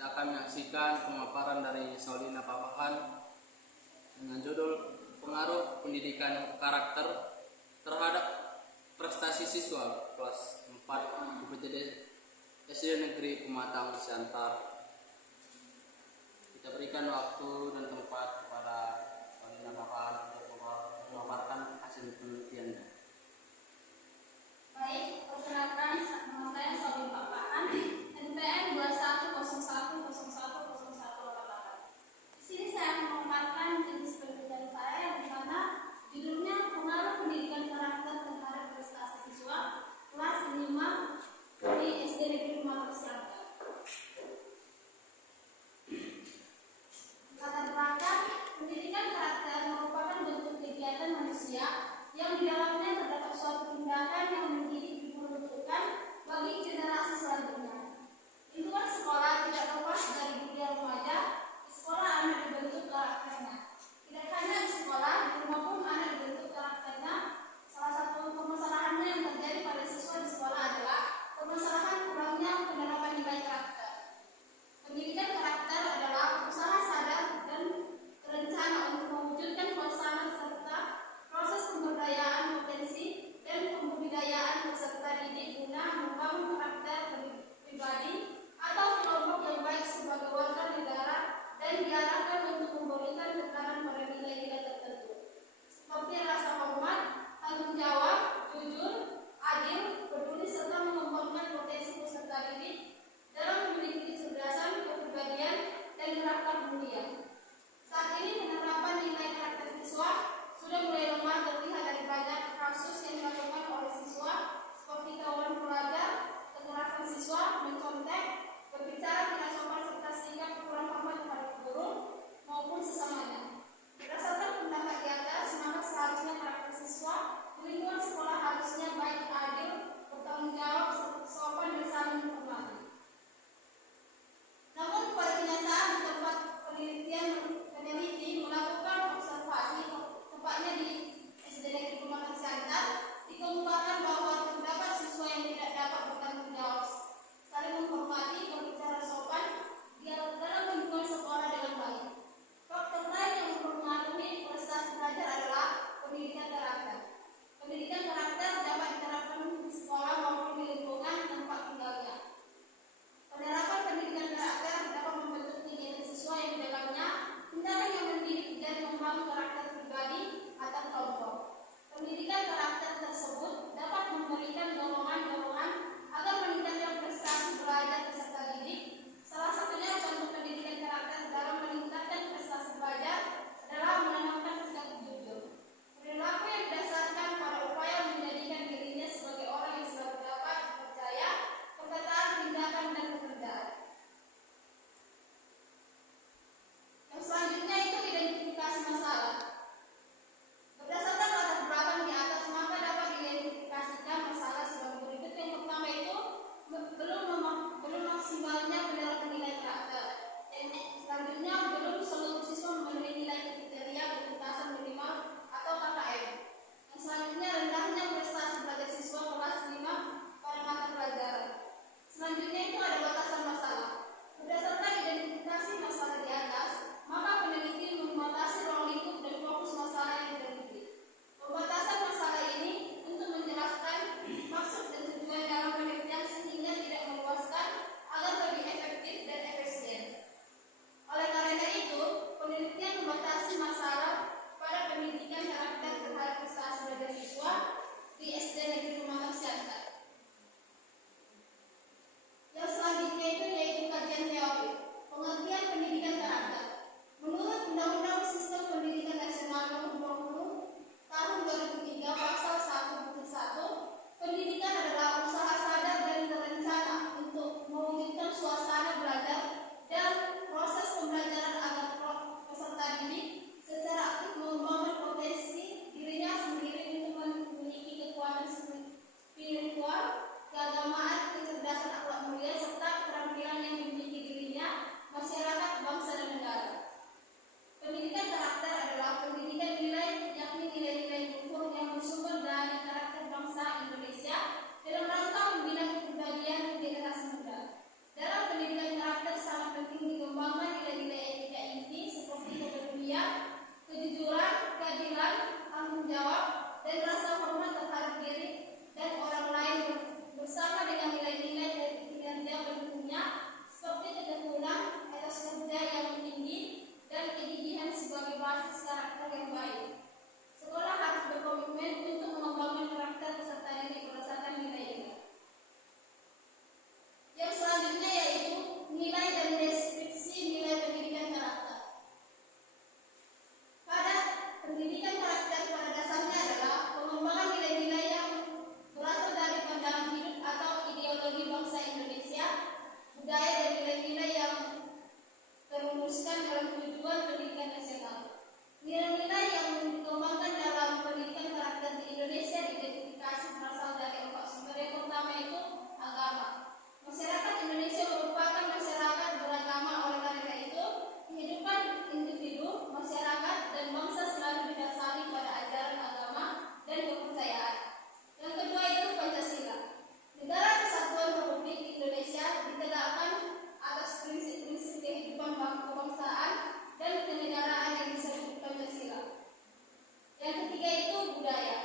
Kita akan menyaksikan pemaparan dari Saulina Papahan dengan judul Pengaruh Pendidikan Karakter terhadap Prestasi Siswa kelas 4 UPTD SD Negeri Pematang Siantar. Kita berikan waktu dan tempat kepada Saulina Papahan untuk memaparkan hasil penelitiannya. Baik, perkenalkan, nama saya Saulina Papahan, NPM 2101010188. Di sini saya memaparkan jenis penelitian saya, di mana judulnya Pengaruh Pendidikan Karakter terhadap Prestasi Siswa kelas 5 di SD Negeri Pematang Siantar. Latar belakang mengembangkan nilai-nilai etika inti seperti kepedulian, kejujuran, keadilan, tanggung jawab, dan rasa hormat terhadap diri dan orang lain bersama dengan nilai-nilai dari kinerja pendukungnya seperti ketekunan, etos kerja yang tinggi, dan kegigihan sebagai basis karakter yang baik. Sekolah harus berkomitmen untuk mengembangkan karakter peserta didik berdasarkan nilai ini. Yang selanjutnya yaitu nilai dan deskripsi nilai pendidikan karakter. Pada pendidikan karakter pada dasarnya adalah pengembangan nilai-nilai yang berasal dari pandangan hidup atau ideologi bangsa Indonesia, budaya dan nilai-nilai yang terumuskan dalam tujuan pendidikan nasional. Nilai-nilai yang dikembangkan dalam pendidikan karakter di Indonesia diidentifikasi berasal dari 4 sumber. Yang pertama itu agama. Masyarakat Indonesia merupakan masyarakat beragama, oleh karena itu kehidupan individu, masyarakat, dan bangsa selalu didasari pada ajaran agama dan kepercayaan. Yang kedua itu Pancasila. Negara Kesatuan Republik Indonesia ditegakkan atas prinsip-prinsip kehidupan kebangsaan dan kenegaraan yang disebut Pancasila. Yang ketiga itu budaya.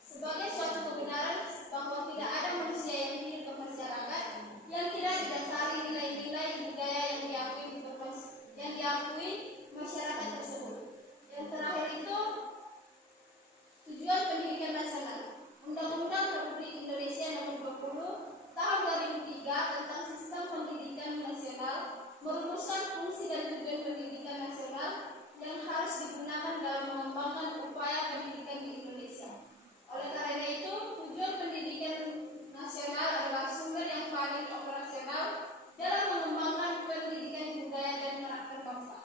Sebagai suatu kebenaran bahwa tidak ada manusia yang hidup bermasyarakat yang tidak didasari nilai-nilai budaya yang diakui masyarakat tersebut. Yang terakhir itu tujuan pendidikan nasional. Undang-Undang Republik Indonesia Nomor 20 Tahun 2003 tentang Sistem Pendidikan Nasional merumuskan fungsi dan tujuan pendidikan nasional yang harus digunakan dalam mengembangkan upaya pendidikan di Indonesia. Oleh karena itu, tujuan pendidikan nasional adalah sumber yang paling operasional dalam mengembangkan pendidikan budaya dan karakter bangsa.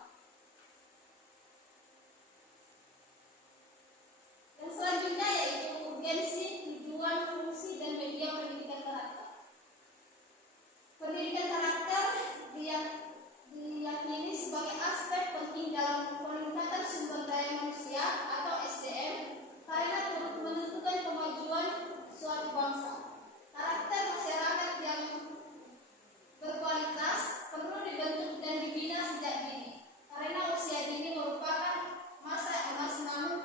Yang selanjutnya yaitu urgensi, tujuan, fungsi, dan media pendidikan karakter. Pendidikan karakter diyakini sebagai aspek penting dalam peningkatan sumber daya manusia atau SDM karena turut menentukan kemajuan suatu bangsa. Karakter masyarakat yang berkualitas perlu dibentuk dan dibina sejak dini karena usia dini merupakan masa emas namun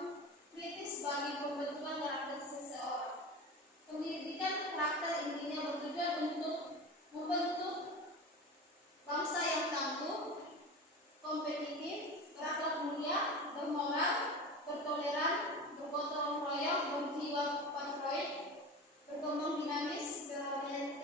kritis bagi pembentukan karakter seseorang. Pendidikan karakter intinya bertujuan untuk membentuk bangsa yang tangguh, kompetitif, berakhlak mulia, bermoral, bertoleran, bergotong royong, berjiwa patriotik, berkembang dinamis, berorientasi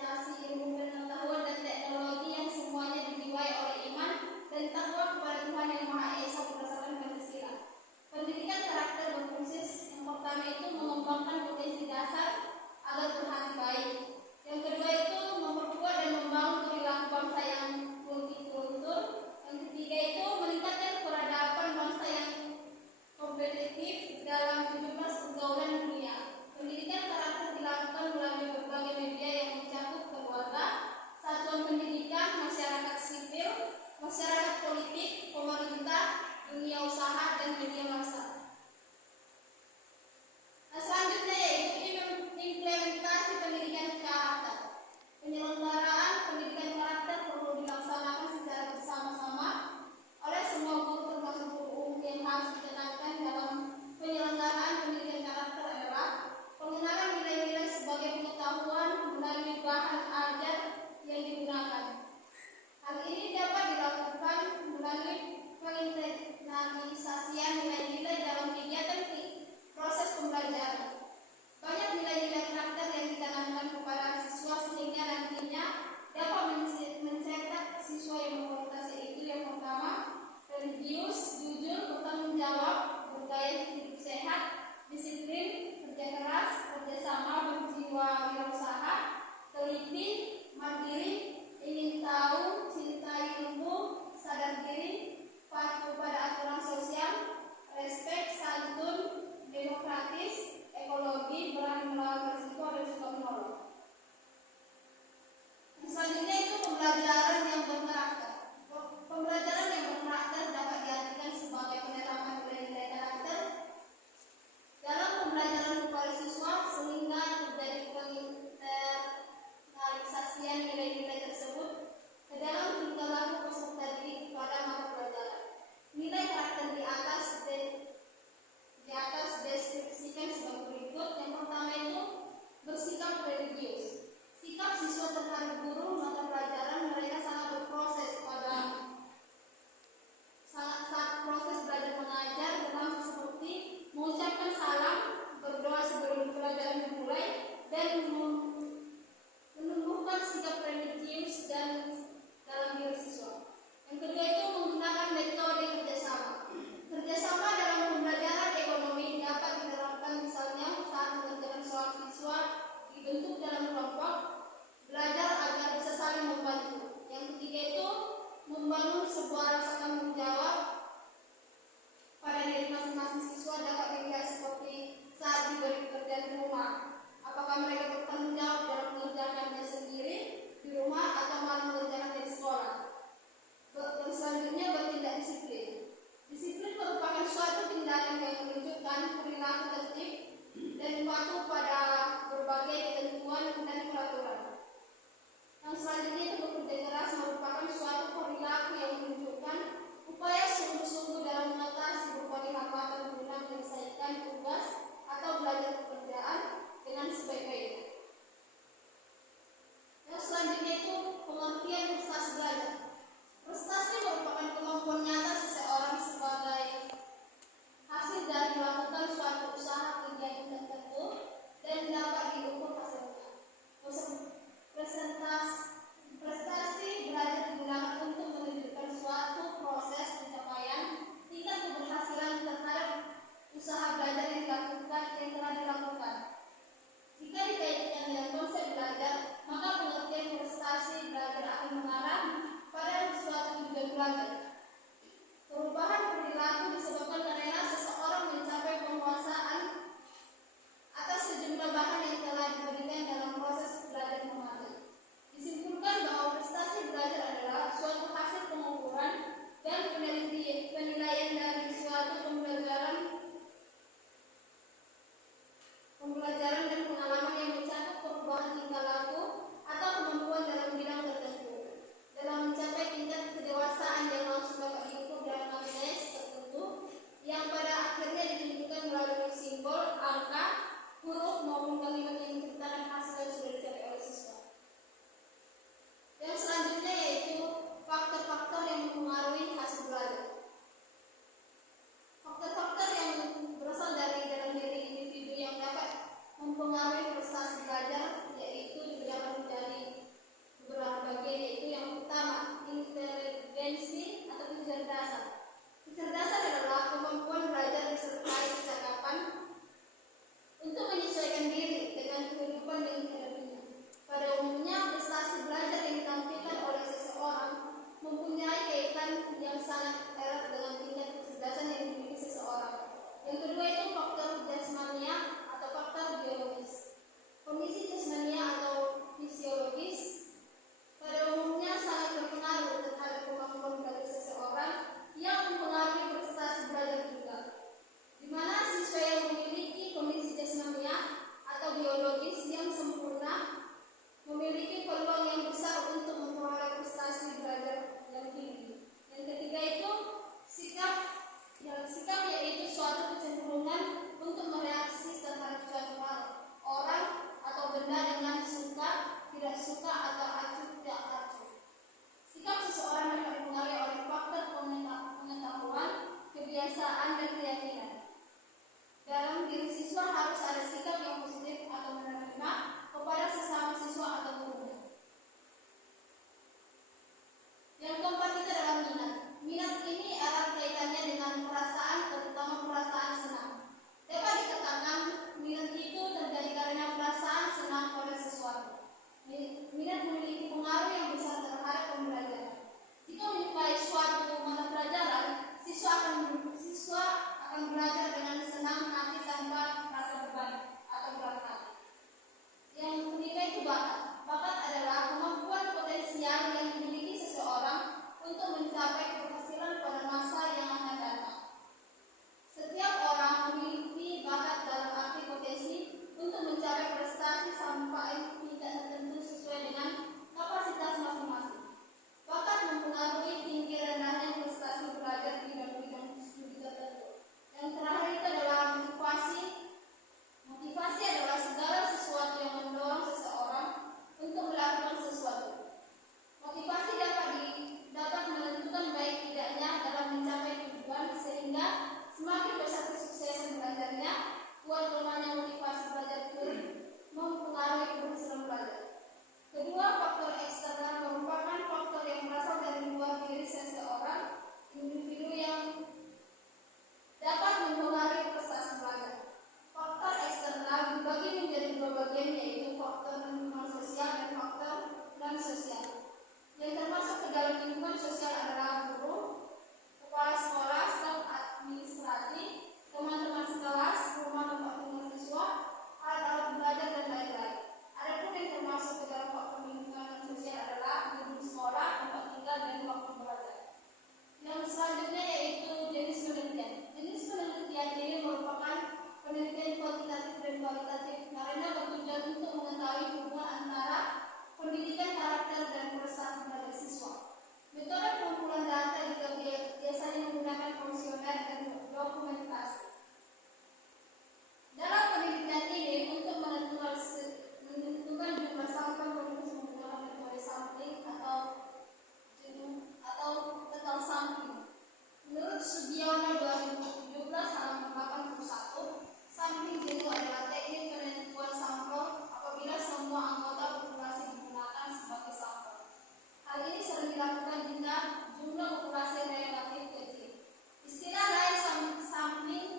populasi relatif kecil. Istilah lain sampling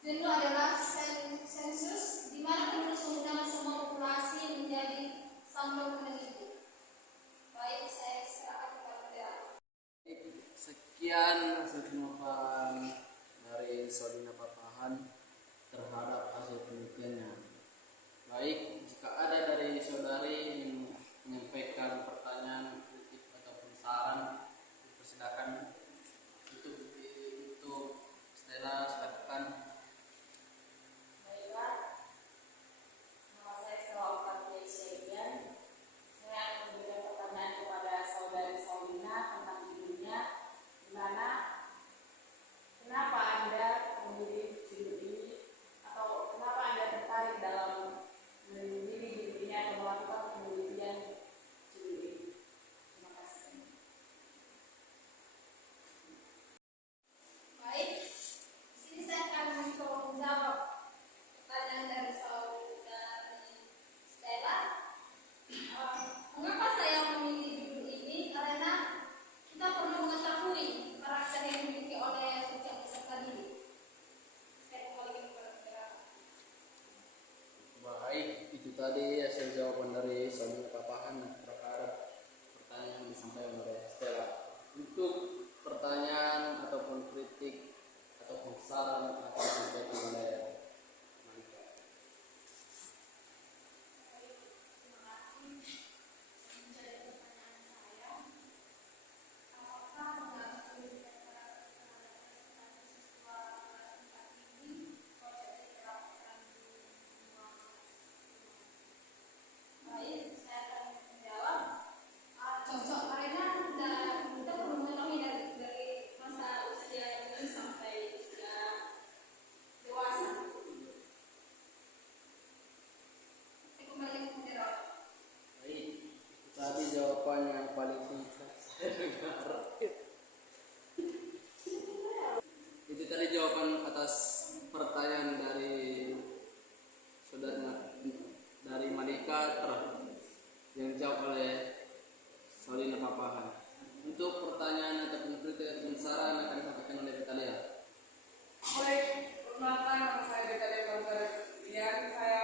jenuh adalah sensus, di mana penduduk menggunakan semua populasi menjadi sampel peneliti. Baik, saya serahkan kepada Dea. Sekian hasil pemaparan dari Saudina Papahan terhadap hasil penelitiannya. Baik, jika ada dari saudari yang menyampaikan pertanyaan, kritik ataupun saran, dipersilakan. Untuk Stella, silakan. Baiklah, nama saya Stella Octavia Syedian. Saya akan memberikan pertanyaan kepada saudari Saulina tentang judulnya, di mana kenapa Anda memilih judul ini, atau kenapa Anda tertarik dalam memilih judul ini atau melakukan penelitian judul ini. Terima kasih. Baik, di sini saya akan mencoba menjawab pertanyaan dari Stella. Mengapa saya memilih judul ini? Karena kita perlu mengetahui karakter yang dimiliki oleh setiap peserta didik. Saya kembalikan kepada Stella. Baik, itu tadi hasil jawaban dari Saudina Papahan terhadap pertanyaan yang disampaikan oleh Stella. Untuk pertanyaan ataupun kritik ataupun saran akan disampaikan oleh Malika. Baik, saya akan menjawab. Cocok karena kita perlu mengetahui dari masa usia ini sampai usia dewasa. Saya kembali ke Stella. Baik, itu tadi jawaban yang paling singkat saya dengar. Itu tadi jawaban atas pertanyaan dari saudara dari Malika yang dijawab oleh Saudina Papahan. Untuk pertanyaan ataupun kritik ataupun saran akan disampaikan oleh Vitalia. Baik, perkenalkan nama saya Vitalia Gonzales Dian. Saya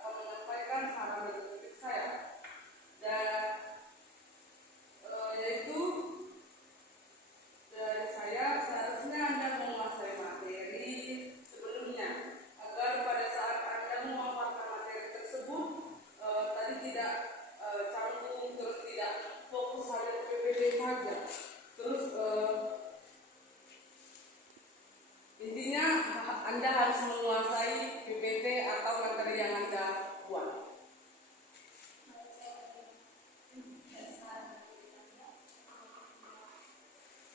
akan menyampaikan saran dan kritik saya. Dan yaitu dari saya, seharusnya Anda menguasai materi sebelumnya agar pada saat Anda memaparkan materi tersebut tadi tidak canggung, terus tidak fokus hanya ke PPT saja. Terus intinya Anda harus menguasai PPT atau materi yang Anda buat.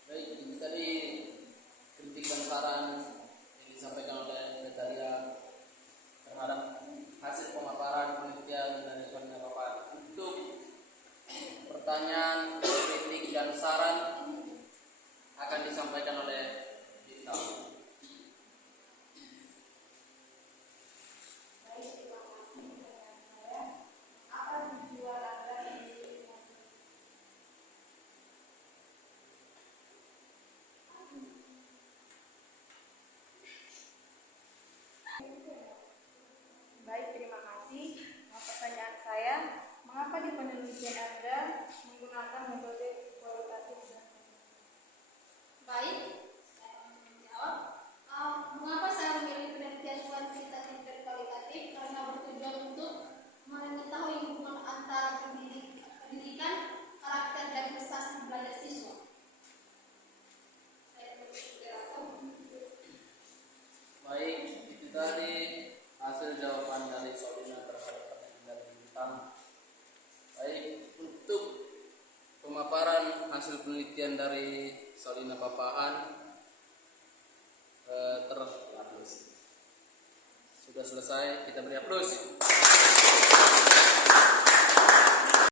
Baik, itu tadi kritik dan saran yang disampaikan oleh Vitalia terhadap hasil pemaparan penelitian dari Saudina Papahan. Untuk pertanyaan, kritik dan saran akan disampaikan oleh Dita. Baik, terima kasih pertanyaan saya. Apa tujuan Anda memilih Baik, terima kasih. Pertanyaan saya, mengapa di penelitian Anda menggunakan metode kualitatif dan Baik, saya akan menjawab. Mengapa saya memilih penelitian kuantitatif dan kualitatif? Karena bertujuan untuk mengetahui hubungan antara pendidikan, karakter, dan prestasi belajar siswa. Saya berpenjelasan. Baik, itu tadi hasil jawaban dari Saudina terhadap pertanyaan dari Bintang. Baik, untuk pemaparan hasil penelitian dari Saudina Papahan sudah selesai, kita beri aplaus.